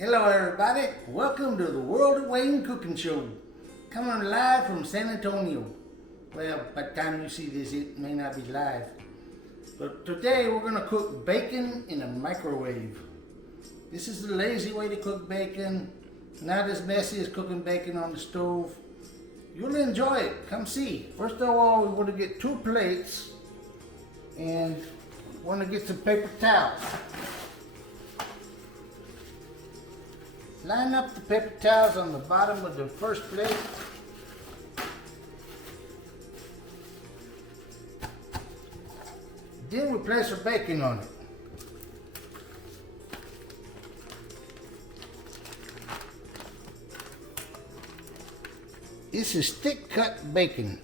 Hello everybody, welcome to the World of Wayne Cooking Show. Coming live from San Antonio. Well, by the time you see this, it may not be live. But today we're going to cook bacon in a microwave. This is the lazy way to cook bacon. Not as messy as cooking bacon on the stove. You'll enjoy it, come see. First of all, we want to get 2 plates and want to get some paper towels. Line up the paper towels on the bottom of the first plate. Then we place our bacon on it. This is thick cut bacon.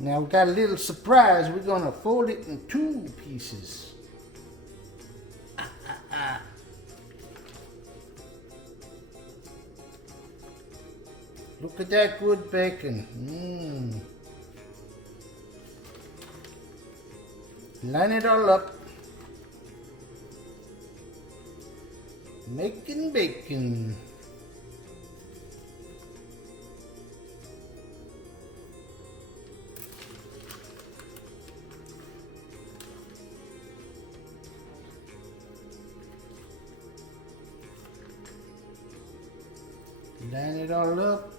Now we got a little surprise. We're gonna fold it in 2 pieces. Look at that good bacon. Line it all up. Making bacon. Line it all up.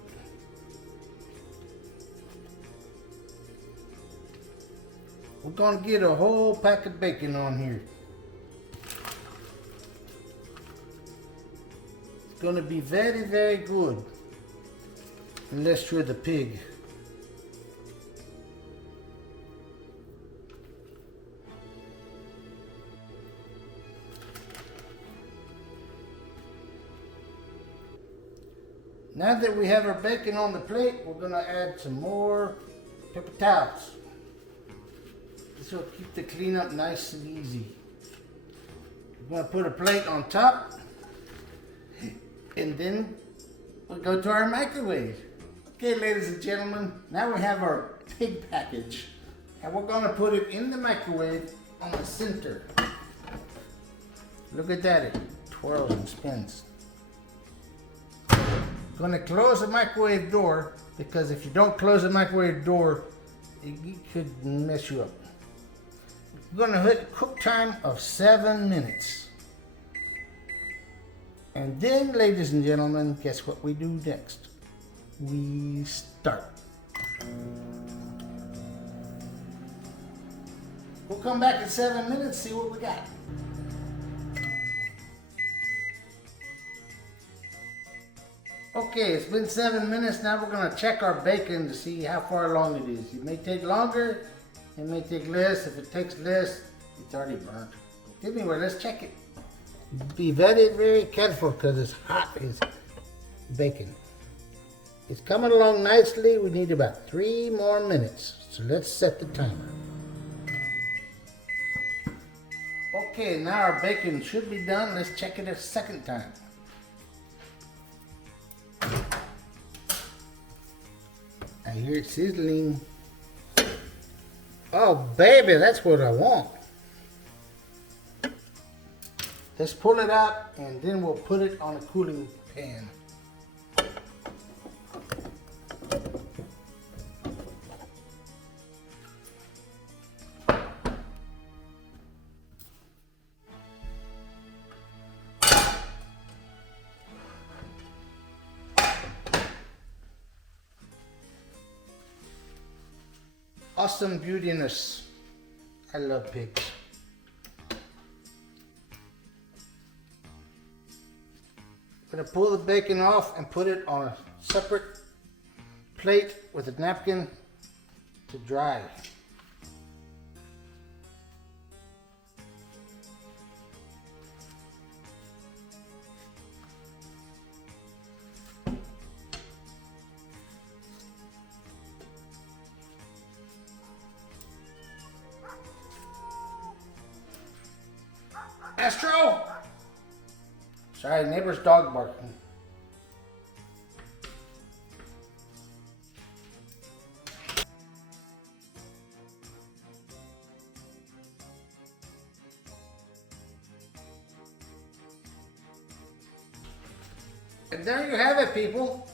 We're gonna get a whole pack of bacon on here. It's gonna be very, very good. Unless you're the pig. Now that we have our bacon on the plate, we're gonna add some more paper towels. This will keep the cleanup nice and easy. We're gonna put a plate on top, and then we'll go to our microwave. Okay, ladies and gentlemen, now we have our pig package, and we're gonna put it in the microwave on the center. Look at that, it twirls and spins. Gonna close the microwave door, because if you don't close the microwave door, it could mess you up. We're gonna hit cook time of 7 minutes. And then, ladies and gentlemen, guess what we do next? We start. We'll come back in 7 minutes, see what we got. Okay, it's been 7 minutes. Now we're gonna check our bacon to see how far along it is. It may take longer, it may take less. If it takes less, it's already burnt. Anyway, let's check it. Be very, very careful because it's hot as bacon. It's coming along nicely. We need about 3 more minutes. So let's set the timer. Okay, now our bacon should be done. Let's check it a second time. I hear it sizzling. Oh baby, that's what I want. Let's pull it out and then we'll put it on a cooling pan. Awesome beautiness. I love pigs. I'm going to pull the bacon off and put it on a separate plate with a napkin to dry. Astro! Sorry, neighbor's dog barking. And there you have it, people.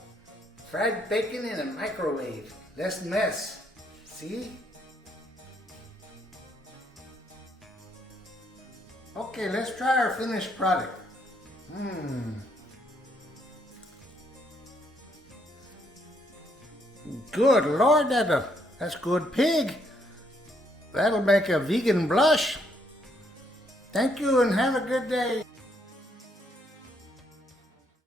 Fried bacon in a microwave. Less mess. See? Okay, let's try our finished product. Good Lord, that's good pig. That'll make a vegan blush. Thank you and have a good day.